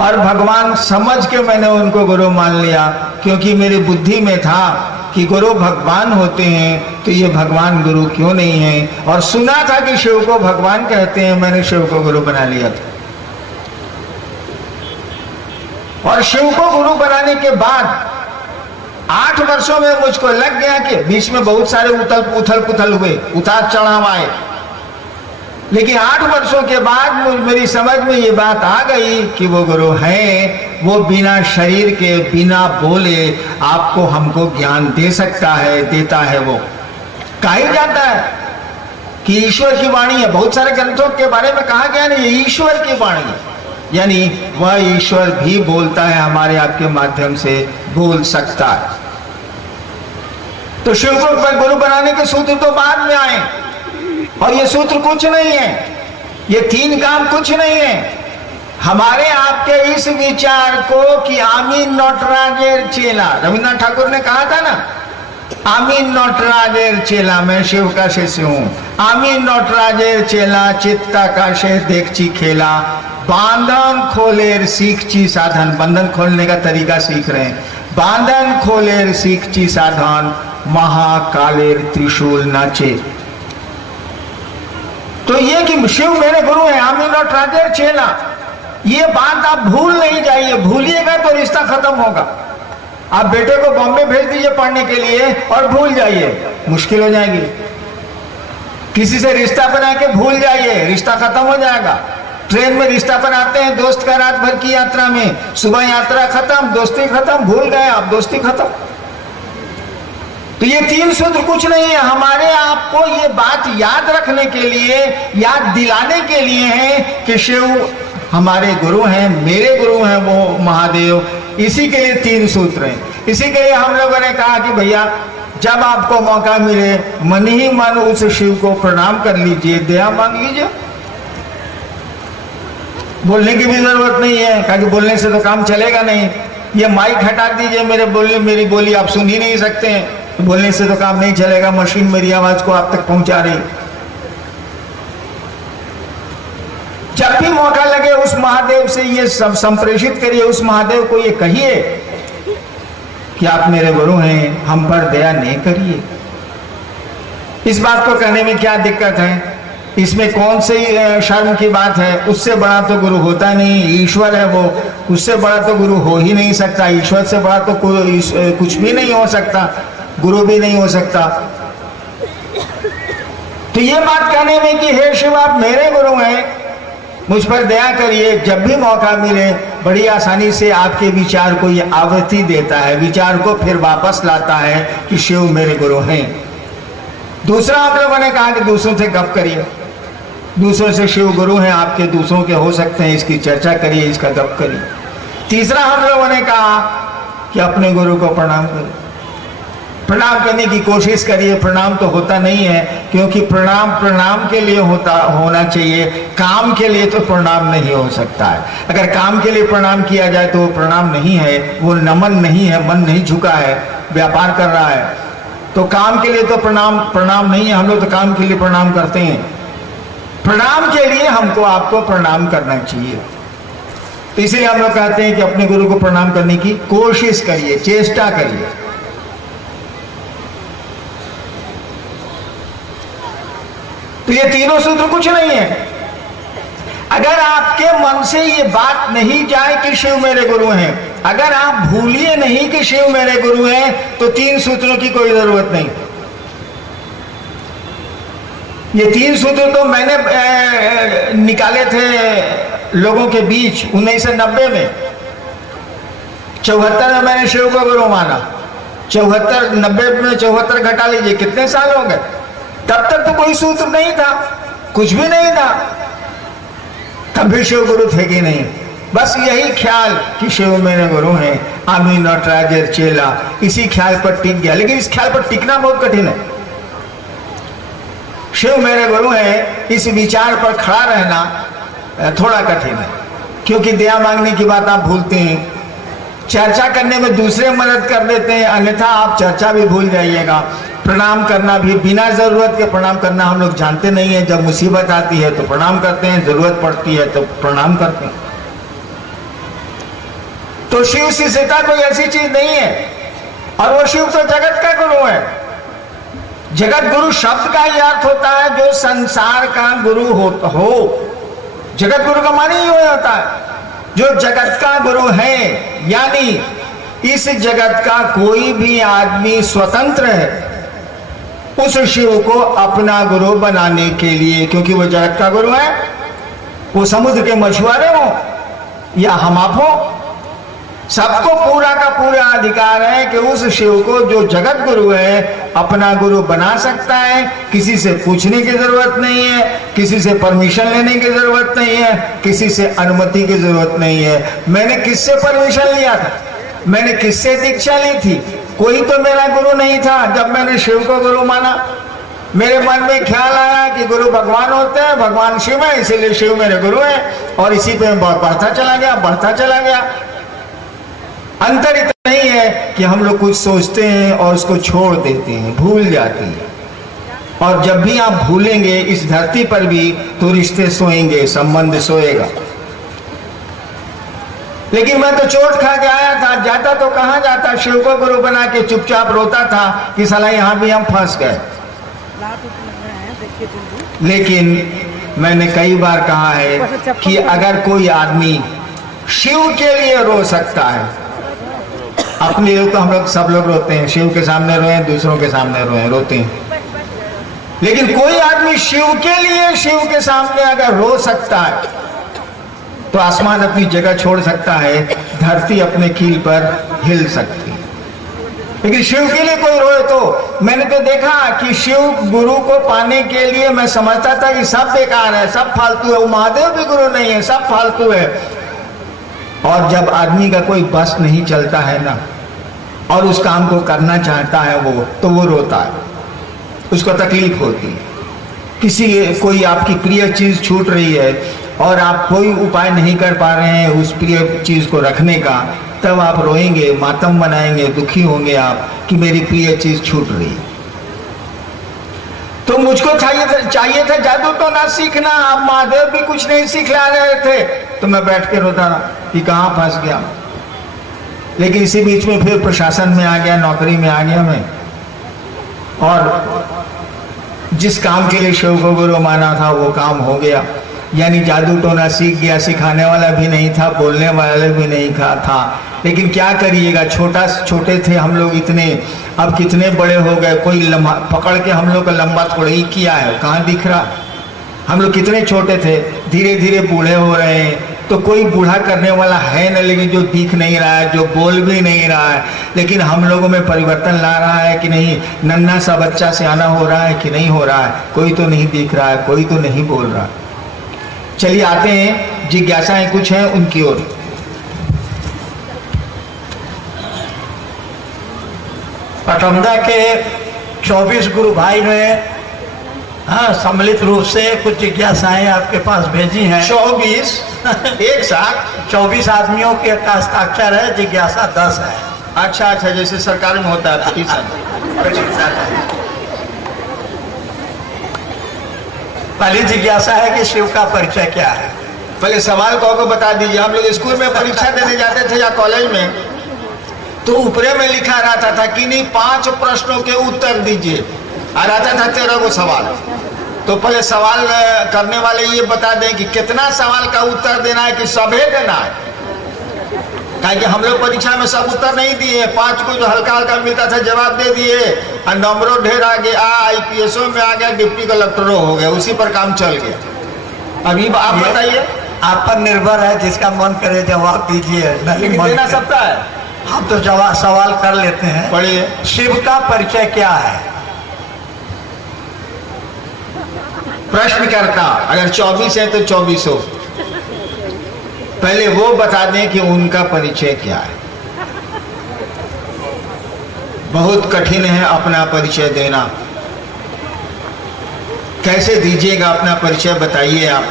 और भगवान समझ के मैंने उनको गुरु मान लिया, क्योंकि मेरी बुद्धि में था कि गुरु भगवान होते हैं तो ये भगवान गुरु क्यों नहीं है। और सुना था कि शिव को भगवान कहते हैं, मैंने शिव को गुरु बना लिया था। और शिव को गुरु बनाने के बाद 8 वर्षों में मुझको लग गया कि बीच में बहुत सारे उथल पुथल हुए, उतार चढ़ाव आए, लेकिन 8 वर्षों के बाद मेरी समझ में ये बात आ गई कि वो गुरु हैं, वो बिना शरीर के बिना बोले आपको हमको ज्ञान दे सकता है, देता है। वो कहा जाता है कि ईश्वर की वाणी है, बहुत सारे ग्रंथों के बारे में कहा गया नहीं, ये ईश्वर की वाणी है, यानी वह ईश्वर भी बोलता है, हमारे आपके माध्यम से बोल सकता है। तो शिव को गुरु बनाने के सूत्र तो बाद में आए, और ये सूत्र कुछ नहीं है, ये 3 काम कुछ नहीं है। हमारे आपके इस विचार को कि आमी नटराजेर चेला, रविन्द्रनाथ ठाकुर ने कहा था ना, आमी नटराजेर चेला, मैं शिव का शिष्य हूं। आमी नटराजेर चेला, चित्ता का शेष देखची खेला, बांधन खोलेर सीखची साधन, बंधन खोलने का तरीका सीख रहे हैं। बांधन खोलेर सीखची साधन, महाकालेर त्रिशूल नाचे। तो ये कि शिव मेरे गुरु हैं, आमी नटराजेर चेला, ये बात आप भूल नहीं जाइए। भूलिएगा तो रिश्ता खत्म होगा। आप बेटे को बॉम्बे भेज दीजिए पढ़ने के लिए और भूल जाइए, मुश्किल हो जाएगी। किसी से रिश्ता बना के भूल जाइए, रिश्ता खत्म हो जाएगा। ट्रेन में रिश्ता बनाते हैं दोस्त का, रात भर की यात्रा में, सुबह यात्रा खत्म, दोस्ती खत्म, भूल गए आप, दोस्ती खत्म। तो ये 3 सूत्र कुछ नहीं है, हमारे आपको ये बात याद रखने के लिए, याद दिलाने के लिए है कि शिव हमारे गुरु हैं, मेरे गुरु हैं वो महादेव। इसी के लिए 3 सूत्र हैं। इसी के लिए हम लोगों ने कहा कि भैया जब आपको मौका मिले मन ही मन उस शिव को प्रणाम कर लीजिए, दया मांग लीजिए। बोलने की भी जरूरत नहीं है, कहा कि बोलने से तो काम चलेगा नहीं। ये माइक हटा दीजिए, मेरी बोली आप सुन ही नहीं सकते हैं, तो बोलने से तो काम नहीं चलेगा। मशीन मेरी आवाज को आप तक पहुंचा रही। जब भी मौका लगे उस महादेव से ये सब संप्रेषित करिए, उस महादेव को ये कहिए कि आप मेरे गुरु हैं, हम पर दया नहीं करिए। इस बात को कहने में क्या दिक्कत है? इसमें कौन सी शर्म की बात है? उससे बड़ा तो गुरु होता नहीं, ईश्वर है वो, उससे बड़ा तो गुरु हो ही नहीं सकता। ईश्वर से बड़ा तो कुछ भी नहीं हो सकता, गुरु भी नहीं हो सकता। तो ये बात कहने में कि हे शिव आप मेरे गुरु हैं, मुझ पर दया करिए, जब भी मौका मिले बड़ी आसानी से आपके विचार को ये आवृत्ति देता है, विचार को फिर वापस लाता है कि शिव मेरे गुरु हैं। दूसरा हम लोगों ने कहा कि दूसरों से गप करिए, दूसरों से शिव गुरु हैं आपके, दूसरों के हो सकते हैं, इसकी चर्चा करिए, इसका गप करिए। तीसरा हम लोगों ने कहा कि अपने गुरु को प्रणाम करिए, प्रणाम करने की कोशिश करिए। प्रणाम तो होता नहीं है, क्योंकि प्रणाम के लिए होना चाहिए, काम के लिए तो प्रणाम नहीं हो सकता है। अगर काम के लिए प्रणाम किया जाए तो वो प्रणाम नहीं है, वो नमन नहीं है, मन नहीं झुका है, व्यापार कर रहा है। तो काम के लिए तो प्रणाम नहीं है, हम लोग तो काम के लिए प्रणाम करते हैं। प्रणाम के लिए हमको आपको प्रणाम करना चाहिए। तो इसलिए हम लोग कहते हैं कि अपने गुरु को प्रणाम करने की कोशिश करिए, चेष्टा करिए। तो ये 3 सूत्र कुछ नहीं है। अगर आपके मन से ये बात नहीं जाए कि शिव मेरे गुरु हैं, अगर आप भूलिए नहीं कि शिव मेरे गुरु हैं, तो 3 सूत्रों की कोई जरूरत नहीं। ये 3 सूत्र तो मैंने निकाले थे लोगों के बीच 1990 में। 74 में मैंने शिव को गुरु माना, 90 में 74 घटा लीजिए, कितने साल हो गए। तब तक तो कोई सूत्र नहीं था, कुछ भी नहीं था, तब भी शिव गुरु थे कि नहीं। बस यही ख्याल कि शिव मेरे गुरु हैं, आमी नटराजेर चेला, इसी ख्याल पर टिक गया। लेकिन इस ख्याल पर टिकना बहुत कठिन है। शिव मेरे गुरु हैं, इस विचार पर खड़ा रहना थोड़ा कठिन है, क्योंकि दया मांगने की बात आप भूलते हैं, चर्चा करने में दूसरे मदद कर देते हैं, अन्यथा आप चर्चा भी भूल जाइएगा। प्रणाम करना भी बिना जरूरत के प्रणाम करना हम लोग जानते नहीं है। जब मुसीबत आती है तो प्रणाम करते हैं, जरूरत पड़ती है तो प्रणाम करते हैं। तो शिव शिष्यता कोई ऐसी चीज नहीं है। और वो शिव तो जगत का गुरु है। जगत गुरु शब्द का ही अर्थ होता है जो संसार का गुरु हो। जगत गुरु का मानी ही होता है जो जगत का गुरु है, यानी इस जगत का कोई भी आदमी स्वतंत्र है उस शिव को अपना गुरु बनाने के लिए, क्योंकि वो जगत का गुरु है। वो समुद्र के मछुआरे हो या हम आप हो, सबको पूरा का पूरा अधिकार है कि उस शिव को जो जगत गुरु है अपना गुरु बना सकता है। किसी से पूछने की जरूरत नहीं है, किसी से परमिशन लेने की जरूरत नहीं है, किसी से अनुमति की जरूरत नहीं है। मैंने किससे परमिशन लिया था, मैंने किससे दीक्षा ली थी? कोई तो मेरा गुरु नहीं था। जब मैंने शिव को गुरु माना, मेरे मन में ख्याल आया कि गुरु भगवान होते हैं, भगवान शिव है, इसीलिए शिव मेरे गुरु है। और इसी पे बढ़ता चला गया। अंतर इतना नहीं है कि हम लोग कुछ सोचते हैं और उसको छोड़ देते हैं, भूल जाते हैं। और जब भी आप भूलेंगे इस धरती पर भी तो रिश्ते सोएंगे, संबंध सोएगा। लेकिन मैं तो चोट खा के आया था, जाता तो कहां जाता, शिव को गुरु बना के चुपचाप रोता था कि साला यहां भी हम फंस गए। लेकिन मैंने कई बार कहा है कि अगर कोई आदमी शिव के लिए रो सकता है, अपने लिए तो हम लोग सब लोग रोते हैं, शिव के सामने रोए, दूसरों के सामने रोते हैं। लेकिन कोई आदमी शिव के लिए, शिव के सामने अगर रो सकता है तो आसमान अपनी जगह छोड़ सकता है, धरती अपने कील पर हिल सकती है। लेकिन शिव के लिए कोई रोए तो मैंने तो देखा कि शिव गुरु को पाने के लिए मैं समझता था कि सब बेकार है, सब फालतू है, वो महादेव भी गुरु नहीं है, सब फालतू है। और जब आदमी का कोई बस नहीं चलता है ना और उस काम को करना चाहता है वो, तो वो रोता है, उसको तकलीफ होती है। कोई आपकी प्रिय चीज छूट रही है और आप कोई उपाय नहीं कर पा रहे हैं उस प्रिय चीज को रखने का, तब आप रोएंगे, मातम बनाएंगे, दुखी होंगे आप कि मेरी प्रिय चीज छूट रही है। तो मुझको चाहिए था जादू तो ना सीखना, अब महादेव भी कुछ नहीं सिखला रहे थे, तो मैं बैठ के रोता कि कहां फंस गया। लेकिन इसी बीच में फिर प्रशासन में आ गया, नौकरी में आ गया मैं, और जिस काम के लिए शिव को गुरु माना था वो काम हो गया। यानी जादू टोना सीख गया, सिखाने वाला भी नहीं था, बोलने वाला भी नहीं था। लेकिन क्या करिएगा, छोटे थे हम लोग इतने, अब कितने बड़े हो गए। कोई पकड़ के हम लोग का लंबा थोड़ा ही किया है, कहाँ दिख रहा। हम लोग कितने छोटे थे, धीरे धीरे बूढ़े हो रहे हैं। तो कोई बूढ़ा करने वाला है न, लेकिन जो दिख नहीं रहा है, जो बोल भी नहीं रहा है, लेकिन हम लोगों में परिवर्तन ला रहा है कि नहीं। नन्हा सा बच्चा सियाना हो रहा है कि नहीं हो रहा है, कोई तो नहीं दिख रहा है, कोई तो नहीं बोल रहा। चलिए आते हैं, जिज्ञासाएं कुछ हैं उनकी ओर। पटौंदा के 24 गुरु भाई ने सम्मिलित रूप से कुछ जिज्ञासाएं आपके पास भेजी हैं। 24 एक साथ 24 आदमियों के हस्ताक्षर है, जिज्ञासा 10 है। अच्छा, जैसे सरकार में होता है। पहली जिज्ञासा है कि शिव का परिचय क्या है। पहले सवाल को बता दीजिए। हम लोग स्कूल में परीक्षा देने जाते थे या कॉलेज में, तो ऊपरे में लिखा रहता था कि नहीं 5 प्रश्नों के उत्तर दीजिए, और आता था 13 को सवाल। तो पहले सवाल करने वाले ये बता दें कि कितना सवाल का उत्तर देना है, कि सभी देना है। कि हम लोग परीक्षा में सब उत्तर नहीं दिए, 5 को जो हल्का हल्का मिलता था जवाब दे दिए, और नंबरों ढेर आ गया, IPSO में आ गया, डिप्टी कलेक्टरों हो गया, उसी पर काम चल गया। अभी आप बताइए। आप पर निर्भर है, जिसका मन करे जवाब दीजिए। नहीं देना सकता है, हम तो जवाब सवाल कर लेते हैं। पढ़िए। शिव का परिचय क्या है? प्रश्नकर्ता अगर 24 है तो 24 हो, पहले वो बता दें कि उनका परिचय क्या है। बहुत कठिन है अपना परिचय देना। कैसे दीजिएगा अपना परिचय, बताइए आप।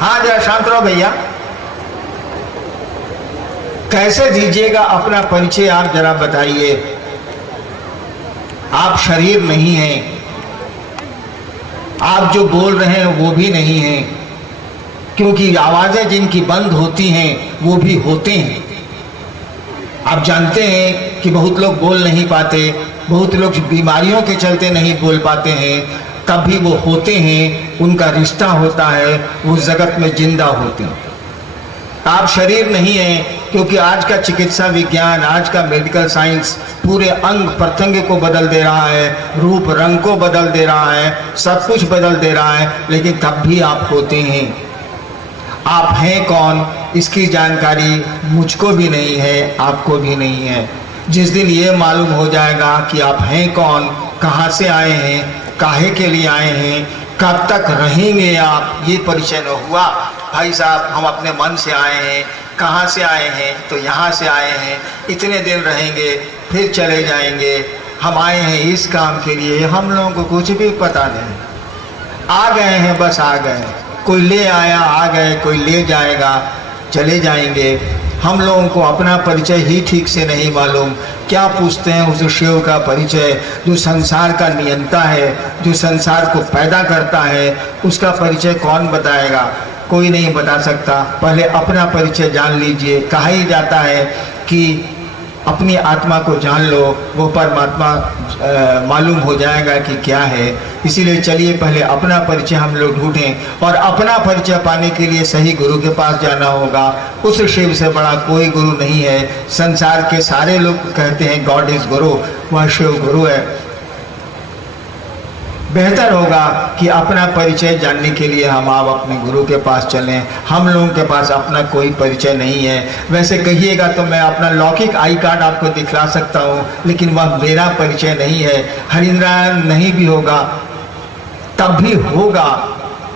हाँ, जरा शांत रहो भैया। कैसे दीजिएगा अपना परिचय, आप जरा बताइए। आप शरीर नहीं हैं, आप जो बोल रहे हैं वो भी नहीं हैं, क्योंकि आवाजें जिनकी बंद होती हैं वो भी होते हैं। आप जानते हैं कि बहुत लोग बोल नहीं पाते, बहुत लोग बीमारियों के चलते नहीं बोल पाते हैं, कभी वो होते हैं, उनका रिश्ता होता है, वो जगत में जिंदा होते हैं। आप शरीर नहीं है, क्योंकि आज का चिकित्सा विज्ञान, आज का मेडिकल साइंस पूरे अंग प्रत्यंग को बदल दे रहा है, रूप रंग को बदल दे रहा है, सब कुछ बदल दे रहा है, लेकिन तब भी आप होते हैं। आप हैं कौन, इसकी जानकारी मुझको भी नहीं है, आपको भी नहीं है। जिस दिन ये मालूम हो जाएगा कि आप हैं कौन, कहाँ से आए हैं, काहे के लिए आए हैं, कब तक रहेंगे आप, ये परिचय न हुआ, भाई साहब हम अपने मन से आए हैं, कहाँ से आए हैं, तो यहाँ से आए हैं, इतने दिन रहेंगे फिर चले जाएंगे, हम आए हैं इस काम के लिए, हम लोगों को कुछ भी पता नहीं, आ गए हैं बस आ गए, कोई ले आया आ गए, कोई ले जाएगा चले जाएंगे। हम लोगों को अपना परिचय ही ठीक से नहीं मालूम, क्या पूछते हैं उस शिव का परिचय जो संसार का नियंता है, जो संसार को पैदा करता है, उसका परिचय कौन बताएगा, कोई नहीं बता सकता। पहले अपना परिचय जान लीजिए। कहा ही जाता है कि अपनी आत्मा को जान लो, वो परमात्मा मालूम हो जाएगा कि क्या है। इसीलिए चलिए पहले अपना परिचय हम लोग ढूंढें, और अपना परिचय पाने के लिए सही गुरु के पास जाना होगा। उस शिव से बड़ा कोई गुरु नहीं है। संसार के सारे लोग कहते हैं गॉड इज गुरु, वह शिव गुरु है। बेहतर होगा कि अपना परिचय जानने के लिए हम आप अपने गुरु के पास चलें। हम लोगों के पास अपना कोई परिचय नहीं है। वैसे कहिएगा तो मैं अपना लौकिक आई कार्ड आपको दिखला सकता हूँ, लेकिन वह मेरा परिचय नहीं है। हरिंद्रायण नहीं भी होगा तब भी होगा,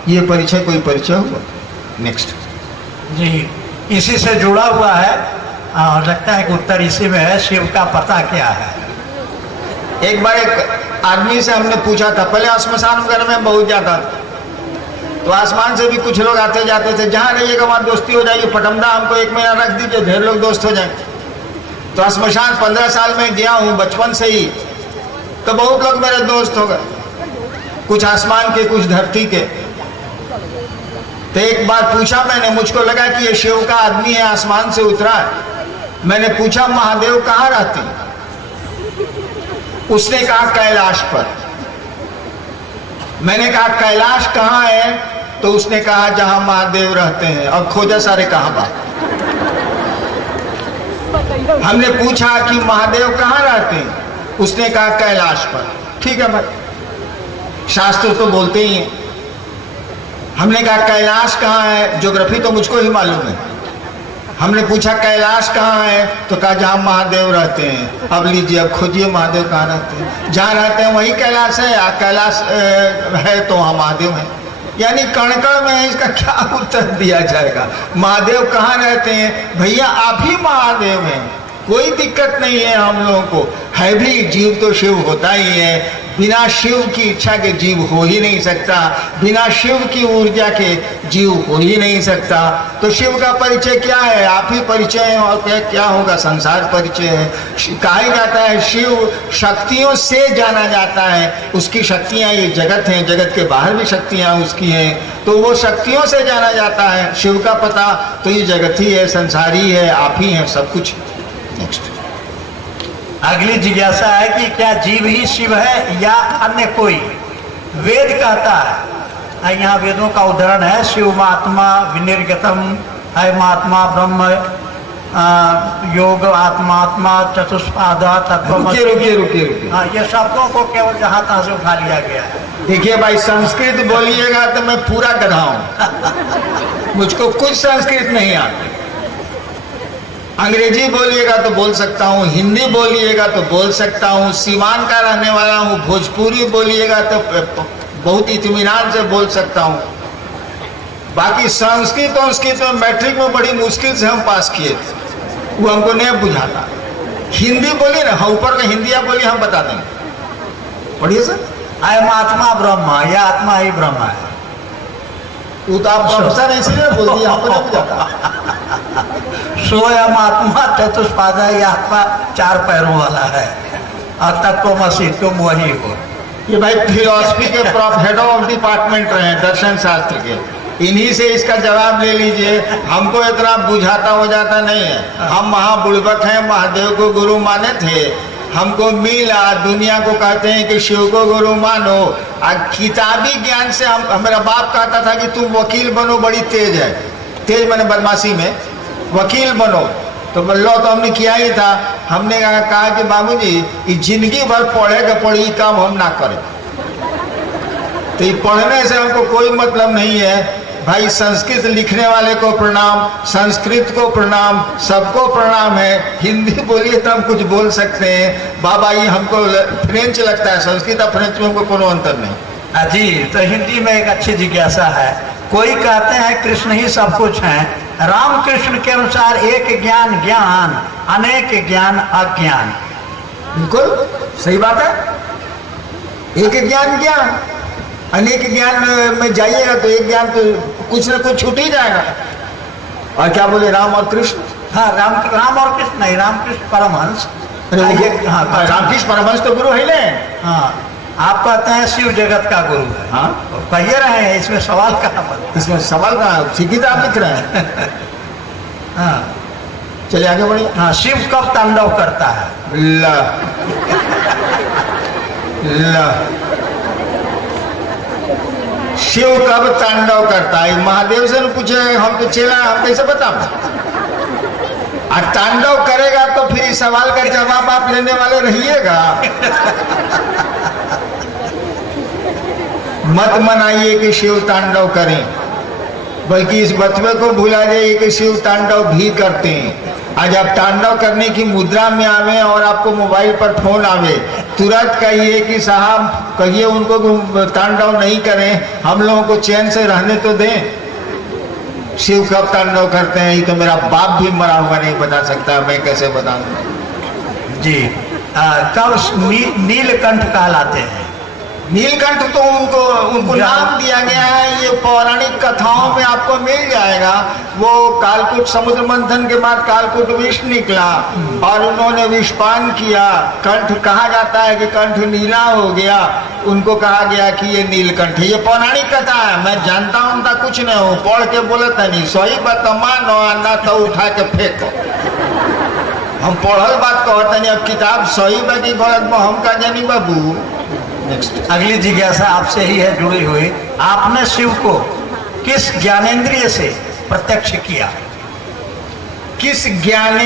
ये परिचय कोई परिचय होगा। नेक्स्ट जी, इसी से जुड़ा हुआ है और लगता है कि उत्तर इसी में है, शिव का पता क्या है। एक बार एक आदमी से हमने पूछा था, पहले श्मशान वगैरह में बहुत जाता था, तो आसमान से भी कुछ लोग आते जाते थे, जहाँ रहिएगा वहाँ दोस्ती हो जाएगी, पटमदा हमको 1 महीना रख दीजिए, ढेर लोग दोस्त हो जाएंगे। तो श्मशान 15 साल में गया हूँ बचपन से ही, तो बहुत लोग मेरे दोस्त हो गए, कुछ आसमान के कुछ धरती के। तो एक बार पूछा मैंने, मुझको लगा कि ये शिव का आदमी है, आसमान से उतरा है। मैंने पूछा महादेव कहाँ रहते हैं? उसने कहा कैलाश पर। मैंने कहा कैलाश कहाँ है? तो उसने कहा जहां महादेव रहते हैं। और खोजा सारे कहाँ बात। हमने पूछा कि महादेव कहाँ रहते हैं? उसने कहा कैलाश पर। ठीक है भाई, शास्त्र तो बोलते ही हैं। हमने कहा कैलाश कहाँ है? ज्योग्राफी तो मुझको ही मालूम है। हमने पूछा कैलाश कहाँ है? तो कहा जहाँ महादेव रहते हैं। अब लीजिए, अब खोजिए महादेव कहाँ रहते हैं। जहाँ रहते हैं वही कैलाश है, कैलाश है तो वहाँ महादेव है। यानी कण-कण में इसका क्या उत्तर दिया जाएगा? महादेव कहाँ रहते हैं? भैया आप ही महादेव हैं, कोई दिक्कत नहीं है हम लोगों को। है भी, जीव तो शिव होता ही है। बिना शिव की इच्छा के जीव हो ही नहीं सकता, बिना शिव की ऊर्जा के जीव हो ही नहीं सकता। तो शिव का परिचय क्या है? आप ही परिचय है, और क्या होगा? संसार परिचय है। कहा जाता है शिव शक्तियों से जाना जाता है, उसकी शक्तियां ये जगत हैं, जगत के बाहर भी शक्तियां उसकी हैं, तो वो शक्तियों से जाना जाता है। शिव का पता तो ये जगत ही है, संसार ही है, आप ही हैं, सब कुछ। नेक्स्ट अगली जिज्ञासा है कि क्या जीव ही शिव है या अन्य कोई? वेद कहता है, यहाँ वेदों का उदाहरण है, शिव महात्मा विनिर्गतम है, महात्मा ब्रह्म योग आत्मात्मा चतुष्पादा तत्व। रुकिए। ये शब्दों को केवल जहाँ तहाँ से उठा लिया गया है। देखिए भाई, संस्कृत बोलिएगा तो मैं पूरा गधा हूँ, मुझको कुछ संस्कृत नहीं आती। अंग्रेजी बोलिएगा तो बोल सकता हूँ, हिंदी बोलिएगा तो बोल सकता हूँ, सीवान का रहने वाला हूँ, भोजपुरी बोलिएगा तो बहुत इत्मीनान से बोल सकता हूँ। बाकी संस्कृत और संस्कृत में मैट्रिक में बड़ी मुश्किल से हम पास किए थे, वो हमको नहीं बुझाता। हिंदी बोलिए ना, हाँ ऊपर का हिंदी आप बोलिए, हम बता देंगे। पढ़िए सर। अयम आत्मा ब्रह्म, यह आत्मा ही ब्रह्म है। वो तो आप प्रोफेसर इसलिए बोल दिया, हमको नहीं बुझाता। स्वयं आत्मा चतुष्पादा, यह आत्मा 4 पैरों वाला है, और तत्वमसि, तुम वही हो। ये भाई फिलोसफी के हेड ऑफ डिपार्टमेंट रहे हैं, दर्शन शास्त्र के। इन्हीं से इसका जवाब ले लीजिए। हमको इतना बुझाता हो जाता नहीं है। हम महाबुड़बक हैं, महादेव को गुरु माने थे, हमको मिला, दुनिया को कहते हैं कि शिव को गुरु मानो। किताबी ज्ञान से मेरा बाप कहता था कि तुम वकील बनो, बड़ी तेज है, तेज मैंने बदमाशी में, वकील बनो। तो लो तो हमने किया ही था। हमने कहा कि बाबूजी जिंदगी भर पढ़ेगा, पढ़ी काम हम ना करें। तो ये पढ़ने से हमको कोई मतलब नहीं है भाई। संस्कृत लिखने वाले को प्रणाम, संस्कृत को प्रणाम, सबको प्रणाम है। हिंदी बोलिए तो हम कुछ बोल सकते हैं। बाबा ये हमको फ्रेंच लगता है, संस्कृत और फ्रेंच में हमको कोनो अंतर नहीं। जी, तो हिंदी में एक अच्छी जिज्ञासा है। कोई कहते हैं कृष्ण ही सब कुछ है। रामकृष्ण के अनुसार एक ज्ञान ज्ञान, अनेक ज्ञान अज्ञान। बिल्कुल सही बात है। एक ज्ञान ज्ञान, अनेक ज्ञान में जाइएगा तो एक ज्ञान तो कुछ न कुछ छूट ही जाएगा। और क्या बोले राम और कृष्ण? हाँ, राम और कृष्ण नहीं, रामकृष्ण परमहंस। हाँ, रामकृष्ण परमहंस तो गुरु है ना। हाँ, आप कहते हैं शिव जगत का गुरु है। हाँ, कहिए रहे हैं, इसमें सवाल कहाँ पर? इसमें सवाल कहाँ, सीखी तो आप लिख रहे हैं। हाँ, चलिए आगे बढ़िए। हाँ, शिव कब तांडव करता है? ला ला शिव कब तांडव करता है? महादेव से पूछे, हम तो चेला, हम कैसे बताओ? और तांडव करेगा तो फिर इस सवाल का जवाब आप लेने वाले रहिएगा। मत मनाइए कि शिव तांडव करें, बल्कि इस बतवे को भुला जाइए कि शिव तांडव भी करते हैं। आज आप तांडव करने की मुद्रा में आवे और आपको मोबाइल पर फोन आवे, तुरंत कहिए कि साहब, कहिए उनको तांडव नहीं करें, हम लोगों को चैन से रहने तो दें। शिव कब तांडव करते हैं ये तो मेरा बाप भी मरा हुआ नहीं बता सकता, मैं कैसे बताऊं? जी, कब नीलकंठ कहलाते हैं? नीलकंठ तो उनको नाम दिया गया है, ये पौराणिक कथाओं में आपको मिल जाएगा। वो कालकूट समुद्र मंथन के बाद कालकूट विष निकला और उन्होंने विषपान किया। कंठ कहा जाता है कि कंठ नीला हो गया, उनको कहा गया कि ये नीलकंठ। ये पौराणिक कथा है, मैं जानता हूँ उनका कुछ नहीं हूँ, पढ़ के बोले नहीं, सही बात मानो ना तो उठा के फेंको। हम पढ़ल बात कहते नहीं, अब किताब सही बा कि गलत बा हम का जानी बाबू। अगली जिज्ञासा आपसे ही है जुड़ी हुई। आपने शिव को किस ज्ञानेंद्रिय से प्रत्यक्ष किया? किस ज्ञान